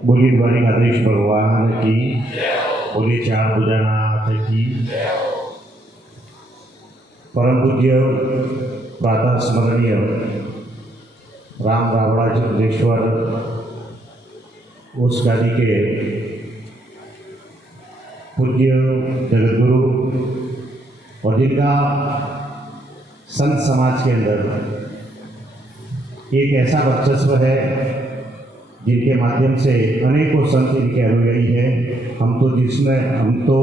बोली द्वारिकाधीश भगवान की, बोली चार भुजानाथ की। परम पूज्य प्रातः स्मरणीय राम रावणाचलेश्वर उस गादी के पूज्य जगतगुरु और जिनका संत समाज के अंदर एक ऐसा वर्चस्व है जिनके माध्यम से अनेकों संत इनके अनुयायी हैं। हम तो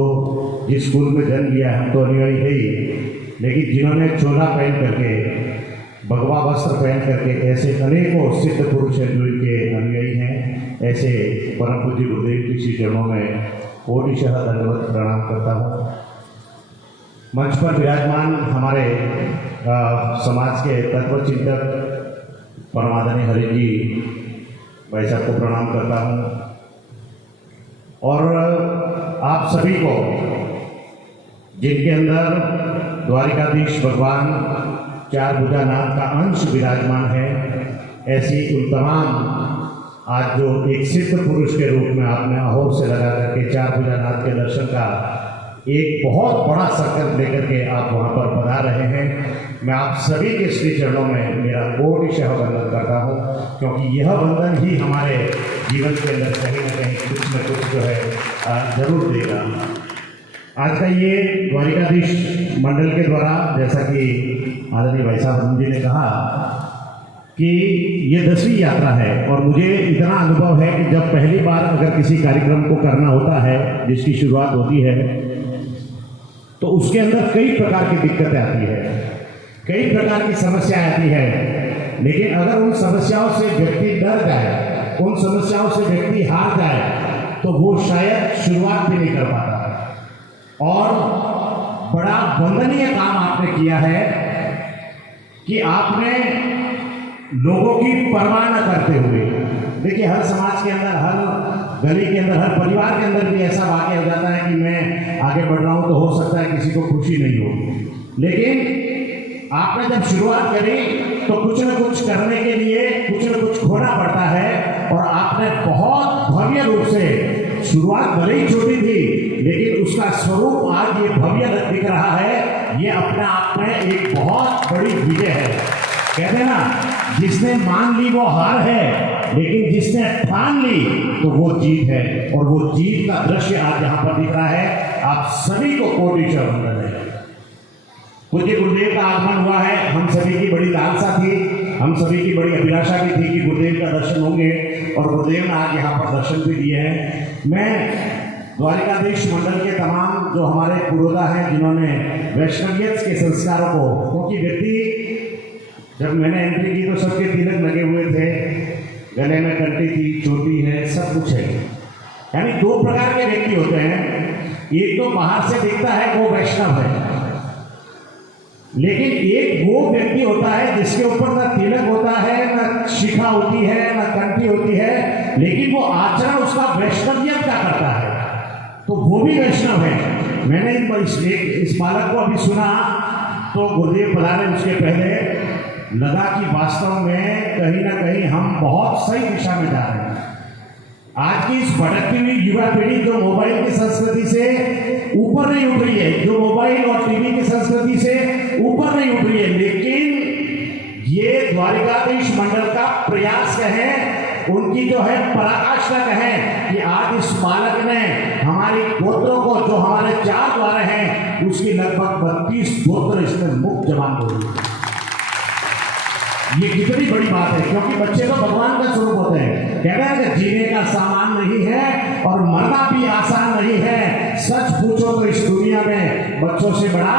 जिस कुल में जन्म लिया हम तो अनुयायी है ही, लेकिन जिन्होंने चोला पहन करके भगवा वस्त्र पहन करके ऐसे अनेकों सिद्ध पुरुष हैं जो इनके अनुयायी हैं। ऐसे परम पूज्य गुरुदेव की श्री चरणों में कोटिशः दंडवत प्रणाम करता हूँ। मंच पर विराजमान हमारे समाज के तत्व चिंतक परमादरणीय हरि जी भाई साहब को प्रणाम करता हूँ और आप सभी को जिनके अंदर द्वारिकाधीश भगवान चार भुजानाथ का अंश विराजमान है, ऐसी उन तमाम आज जो एक सिद्ध पुरुष के रूप में आपने अहोर से लगा करके चार भुजानाथ के दर्शन का एक बहुत बड़ा संकल्प लेकर के आप वहाँ पर पधार रहे हैं। मैं आप सभी के श्री चरणों में मेरा कोटिशः वंदन करता हूँ, क्योंकि यह वंदन ही हमारे जीवन के अंदर कहीं न कहीं कुछ न कुछ जो है जरूर देगा। आज का ये द्वारिकाधीश मंडल के द्वारा, जैसा कि आदरणीय भाई साहब जी ने कहा कि ये 10वीं यात्रा है और मुझे इतना अनुभव है कि जब पहली बार अगर किसी कार्यक्रम को करना होता है, जिसकी शुरुआत होती है, तो उसके अंदर कई प्रकार की दिक्कतें आती है, कई प्रकार की समस्याएं आती है। लेकिन अगर उन समस्याओं से व्यक्ति डर जाए, उन समस्याओं से व्यक्ति हार जाए, तो वो शायद शुरुआत भी नहीं कर पाता। और बड़ा वंदनीय काम आपने किया है कि आपने लोगों की परवाह न करते हुए, देखिए हर समाज के अंदर, हर गली के अंदर, हर परिवार के अंदर भी ऐसा वाक़या हो जाता है कि मैं आगे बढ़ रहा हूँ तो हो सकता है किसी को खुशी नहीं हो, लेकिन आपने जब शुरुआत करी तो कुछ न कुछ करने के लिए कुछ न कुछ खोना पड़ता है। और आपने बहुत भव्य रूप से, शुरुआत भले ही छोटी थी लेकिन उसका स्वरूप आज ये भव्य दिख रहा है। ये अपने आप में एक बहुत बड़ी विजय है। कहते हैं ना, जिसने मान ली वो हार है, लेकिन जिसने ठान ली तो वो जीत है। और वो जीत का दृश्य आज यहाँ पर दिख रहा है। आप सभी को कोटिशः वंदन है। पूज्य गुरुदेव का आगमन हुआ है, हम सभी की बड़ी लालसा थी, हम सभी की बड़ी अभिलाषा भी थी कि गुरुदेव का दर्शन होंगे, और गुरुदेव ने आज यहाँ पर दर्शन भी दिए हैं। मैं द्वारिकाधीश मंडल के तमाम जो हमारे पुरोधा हैं, जिन्होंने वैष्णवियत के संस्कारों को, क्योंकि व्यक्ति जब मैंने एंट्री की तो सबके तिलक लगे हुए थे, गले में कंठी थी, चोटी है, सब कुछ है। यानी दो प्रकार के व्यक्ति होते हैं, एक तो बाहर से दिखता है वो वैष्णव है, लेकिन एक वो व्यक्ति होता है जिसके ऊपर ना तिलक होता है, ना शिखा होती है, ना कंठी होती है, लेकिन वो आचरण उसका वैष्णवियत का करता है, तो वो भी वैष्णव है। मैंने इस बालक को अभी सुना तो गुरुदेव पधारे उसके पहले लगा कि वास्तव में कहीं ना कहीं हम बहुत सही दिशा में जा रहे हैं। आज की इस भटकती हुई युवा पीढ़ी जो मोबाइल की संस्कृति से ऊपर नहीं उठ रही है, जो मोबाइल और टीवी की संस्कृति से ऊपर नहीं उठ रही है, लेकिन ये द्वारिकाधीश मंडल का प्रयास कहें, उनकी जो है पराकाष्ठा कहें कि आज इस बालक ने हमारी गोत्रों को, जो हमारे 4 द्वार हैं, उसकी लगभग 32 गोत्र इसमें मुक्त जबान बोली। ये कितनी बड़ी बात है, क्योंकि बच्चे तो भगवान का स्वरूप होते हैं। कहते हैं कि जीने का सामान नहीं है और मरना भी आसान नहीं है। सच पूछो तो इस दुनिया में बच्चों से बड़ा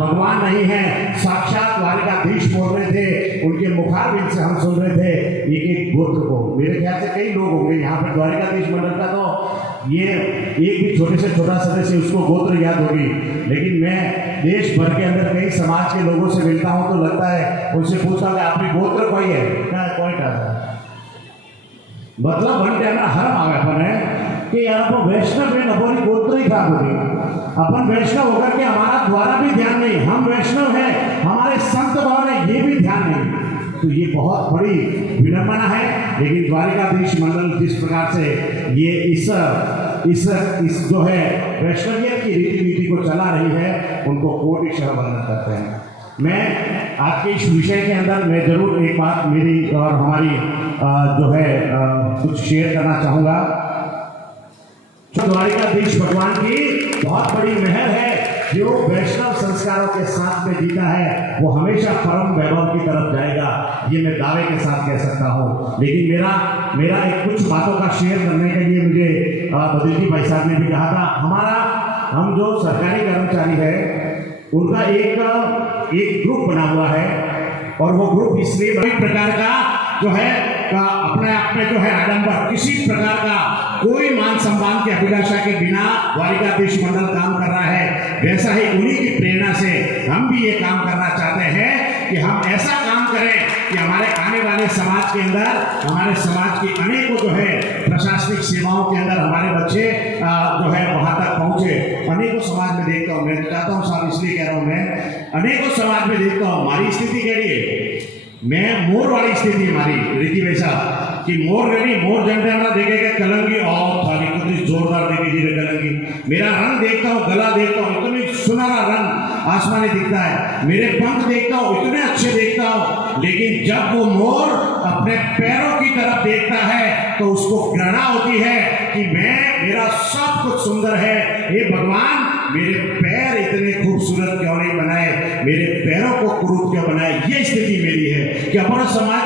भगवान नहीं है। साक्षात द्वारिकाधीश बोल रहे थे, उनके मुखारबिंद से हम सुन रहे थे एक एक गोत्र को। मेरे ख्याल से कई लोग होंगे यहाँ पर द्वारिकाधीश मंडल का, तो ये एक भी छोटे से छोटा सदस्य उसको गोत्र याद होगी, लेकिन मैं देश भर के अंदर कई समाज के लोगों से मिलता हूँ तो लगता है, उनसे पूछता हूँ कि आपकी गोत्र कोई है क्या, कोई का मतलब बन जाना हर आवेपन है कि यार अपन वैष्णव है, नबोरी गोत्र ही था बोली, अपन वैष्णव होकर के हमारा द्वारा भी ध्यान नहीं, हम वैष्णव हैं, हमारे संत भाव ने ये भी ध्यान नहीं। तो ये बहुत बड़ी विडंबना है। लेकिन द्वारिकाधीश मंडल जिस प्रकार से ये इस जो है वैष्णवियत की रीति नीति को चला रही है, उनको कोटिशः वंदन करते हैं। मैं आज के इस विषय के अंदर मैं जरूर एक बात मेरी और हमारी जो है कुछ शेयर करना चाहूँगा। जो द्वारिकाधीश भगवान की बहुत बड़ी मेहर है, जो वैष्णव संस्कारों के साथ में जीता है वो हमेशा परम वैभव की तरफ जाएगा, ये मैं दावे के साथ कह सकता हूँ। लेकिन मेरा एक कुछ बातों का शेयर करने के लिए मुझे बद्री भाई साहब ने भी कहा था, हम जो सरकारी कर्मचारी है उनका एक ग्रुप बना हुआ है, और वो ग्रुप इसलिए बड़ी प्रकार का जो है अपने आप में जो है आडंबर, किसी प्रकार का कोई मान सम्मान की अभिलाषा के बिना द्वारिकाधीश मंडल काम कर रहा है। वैसा ही उन्हीं की प्रेरणा से हम भी ये काम करना चाहते हैं कि हम ऐसा काम करें कि हमारे आने वाले समाज के अंदर, हमारे समाज की अनेकों जो है प्रशासनिक सेवाओं के अंदर हमारे बच्चे जो है वहां तक पहुंचे। अनेकों समाज में देखता हूँ, मैं चाहता हूँ साहब इसलिए कह रहा हूँ, मैं अनेकों समाज में देखता हूँ। हमारी स्थिति के लिए मैं मोर वाली स्थिति हमारी रीति वैसा कि मोर झंडे हमारा देखेगा कलंगी और थाली कितनी जोरदार देखे जी कलंगी। मेरा रंग देखता हूँ, गला देखता हूँ, इतनी सुनहरा रंग आसमानी दिखता है। मेरे पंख देखता हूँ, इतने अच्छे देखता हूँ। लेकिन जब वो मोर अपने पैरों की तरफ देखता है तो उसको घृणा होती है कि मेरा सब कुछ सुंदर है, हे भगवान मेरे पैर इतने खूबसूरत क्यों नहीं बनाए, मेरे पैरों को कुरूप क्यों बनाए। ये स्थिति मेरी है कि अपना समाज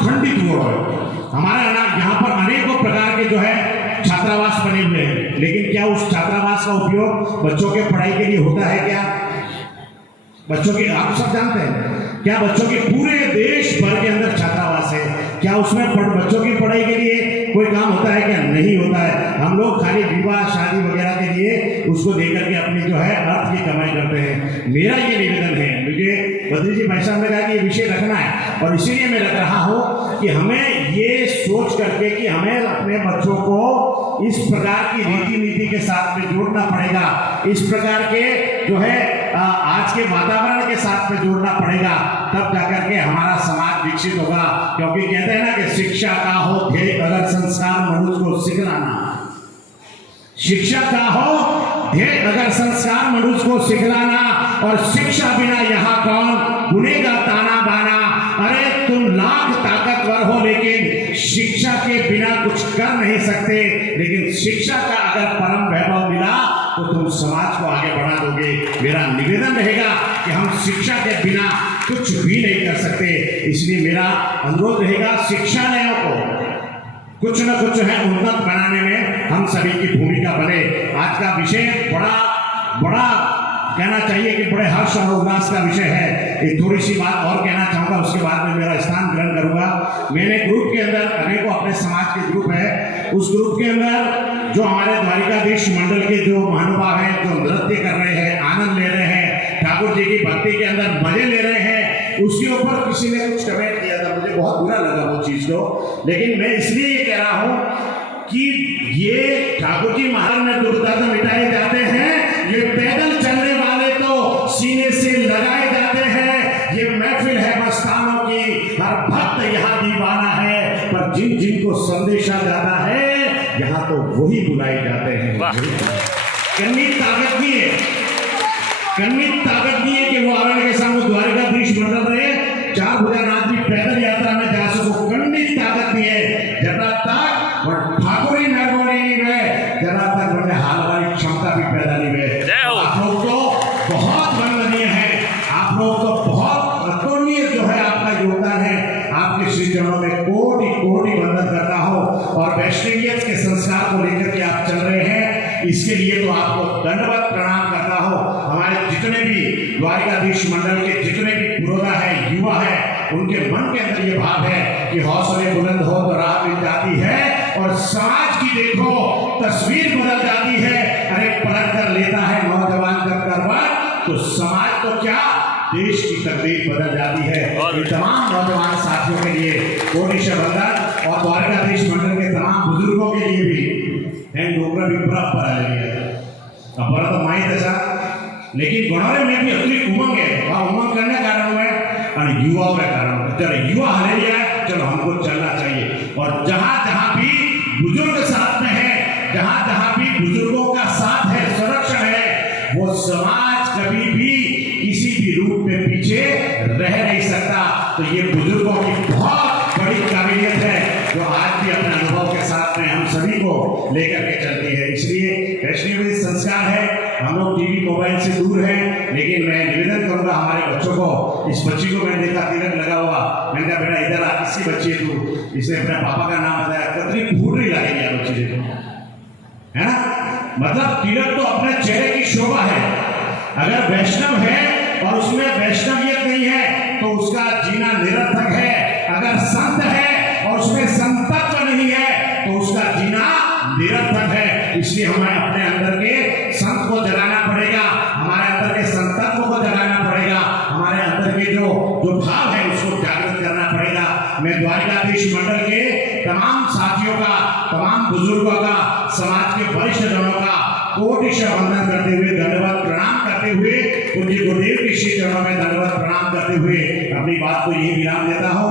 खंडित हो रहा है। हमारे यहाँ पर अनेकों प्रकार के जो है छात्रावास बने हुए हैं, लेकिन क्या उस छात्रावास का उपयोग बच्चों के पढ़ाई के लिए होता है? क्या बच्चों के, आप सब जानते हैं, क्या बच्चों के पूरे देश भर के अंदर छात्रावास है, क्या उसमें बच्चों की पढ़ाई के लिए कोई काम होता है? क्या नहीं होता है। हम लोग खाली विवाह शादी वगैरह के लिए उसको देकर के अपनी जो है अर्थ की कमाई करते हैं। मेरा ये निवेदन है, मुझे बद्री जी भाई साहब ने कहा कि ये विषय रखना है, और इसीलिए मैं रख रहा हूँ कि हमें ये सोच करके कि हमें अपने बच्चों को इस प्रकार की रीति नीति के साथ में जोड़ना पड़ेगा, इस प्रकार के जो है आज के वातावरण के साथ में जोड़ना पड़ेगा, तब जाकर के हमारा समाज विकसित होगा। क्योंकि कहते हैं ना कि शिक्षा का हो ध्येय अगर संस्कार मनुष्य को सिखलाना, शिक्षा का हो ध्येय अगर संस्कार मनुष्य को सिखलाना, और शिक्षा बिना यहाँ कौन बुनेगा ताना बाना। अरे तुम लाख ताकतवर हो लेकिन शिक्षा के बिना कुछ कर नहीं सकते, लेकिन शिक्षा का अगर परम वैभव मिला तो तुम समाज को आगे बढ़ा दोगे। मेरा निवेदन रहेगा कि हम शिक्षा के बिना कुछ भी नहीं कर सकते, इसलिए मेरा अनुरोध रहेगा शिक्षालयों को कुछ न कुछ है उन्नत बनाने में हम सभी की भूमिका बने। आज का विषय बड़ा कहना चाहिए कि बड़े हर्ष और उल्लास का विषय है। एक थोड़ी सी बात और कहना चाहूँगा, उसके बाद में मेरा स्थान ग्रहण करूँगा। मैंने ग्रुप के अंदर अनेकों अपने समाज के ग्रुप है, उस ग्रुप के अंदर जो हमारे द्वारिकाधीश मंडल के जो महानुभाव हैं, जो नृत्य कर रहे हैं, आनंद ले रहे हैं, ठाकुर जी की भक्ति के अंदर मजे ले रहे हैं, उसके ऊपर किसी ने कुछ कमेंट किया था, मुझे बहुत बुरा लगा वो चीज को। लेकिन मैं इसलिए ये कह रहा हूँ कि ये ठाकुर जी महाराज में दुर्दर्द मिटाए जाते हैं, ये पैदल चलने वाले तो सीने से लगाए जाते हैं। ये महफिल है मस्तानों की, हर भक्त यहाँ दीवाना है, पर जिनको संदेशा जाता है यहाँ तो वही बुलाए जाते हैं। कन्नी ताकत नहीं है, कन्नी ताकत नहीं है कि वो आरण के सामने द्वारिकाधीश मंडल रहे, 4 भुजानाथ भी पैदल यात्रा में जा सको। कन्नी ताकत नहीं है, जरा तक ठाकुरी नरगोरी नहीं है, जरा तक बड़े हाल वाली क्षमता भी पैदा नहीं है। आप लोग तो बहुत वंदनीय है, आप लोग तो बहुत अतुलनीय जो है आपका योगदान है। आपके श्री चरणों में कोटि कोटि वंदन करता हूँ, और वैष्णवियत के संस्कार को लेकर के आप चल रहे हैं, इसके लिए तो आपको दंडवत प्रणाम करता हूँ। हमारे जितने भी द्वारिकाधीश मंडल के जितने भी पुरोधा है, युवा है, उनके मन के अंदर ये भाव है कि हौसले बुलंद हो तो राह मिल जाती है, और समाज की देखो तस्वीर बदल जाती है। अरे पलट कर लेता है नौजवान जब करवट, तो समाज तो क्या देश की तकदीर बदल जाती है। ये तमाम नौजवान साथियों के लिए कोटिशः वंदन, और द्वारिकाधीश मंडल के तमाम बुजुर्गों के लिए भी डोकरा भी बराबर आ रही है। अब तो माई दशा, लेकिन गुणवरे में भी अतिरिक्त उमंग है, वह उमंग करने कारण में અને યુવાઓ કારણ જ્યારે युवा हले है चलो हमको चलना चाहिए और जहां जहां भी बुजुर्ग साथ में है, जहां जहां भी बुजुर्गों का साथ है, संरक्षण है, वो समाज कभी भी किसी भी रूप में पीछे रह नहीं सकता। तो ये बुजुर्गों की बहुत बड़ी काबिलियत है जो आज भी अपने अनुभव के साथ में हम सभी को लेकर के चलती है। इसलिए वैष्णवी संस्कार है, हम लोग टीवी मोबाइल से दूर हैं, लेकिन मैं निवेदन करूंगा हमारे बच्चों को, इस बच्ची को मैंने देखा तिलक लगा हुआ, मैंने कहा बेटा इधर आ, किसकी बच्ची है तू? इसने अपने पापा का नाम बताया, कतरी फूट रही लगेगी यार बच्ची देखो, है ना? मतलब तिलक तो अपने चेहरे की शोभा है। अगर वैष्णव है और उसमें वैष्णवियत नहीं है तो उसका जीना निरर्थक है। अगर संत है और उसमें संतत्व नहीं है तो उसका जीना निरर्थक है। इसलिए हमें अपने अंदर के संत को जगाना पड़ेगा, हमारे अंदर के संतत्व को जगाना पड़ेगा, हमारे अंदर के जो भाव है उसको जागृत करना पड़ेगा। मैं द्वारिकाधीश मंडल के तमाम साथियों का, तमाम बुजुर्गों का, समाज के वरिष्ठ जनों का कोटिशः वंदन करते हुए, दंडवत प्रणाम करते हुए, पूज्य गुरुदेव के श्री चरणों में दंडवत प्रणाम करते हुए अपनी बात को यही विराम देता हूँ।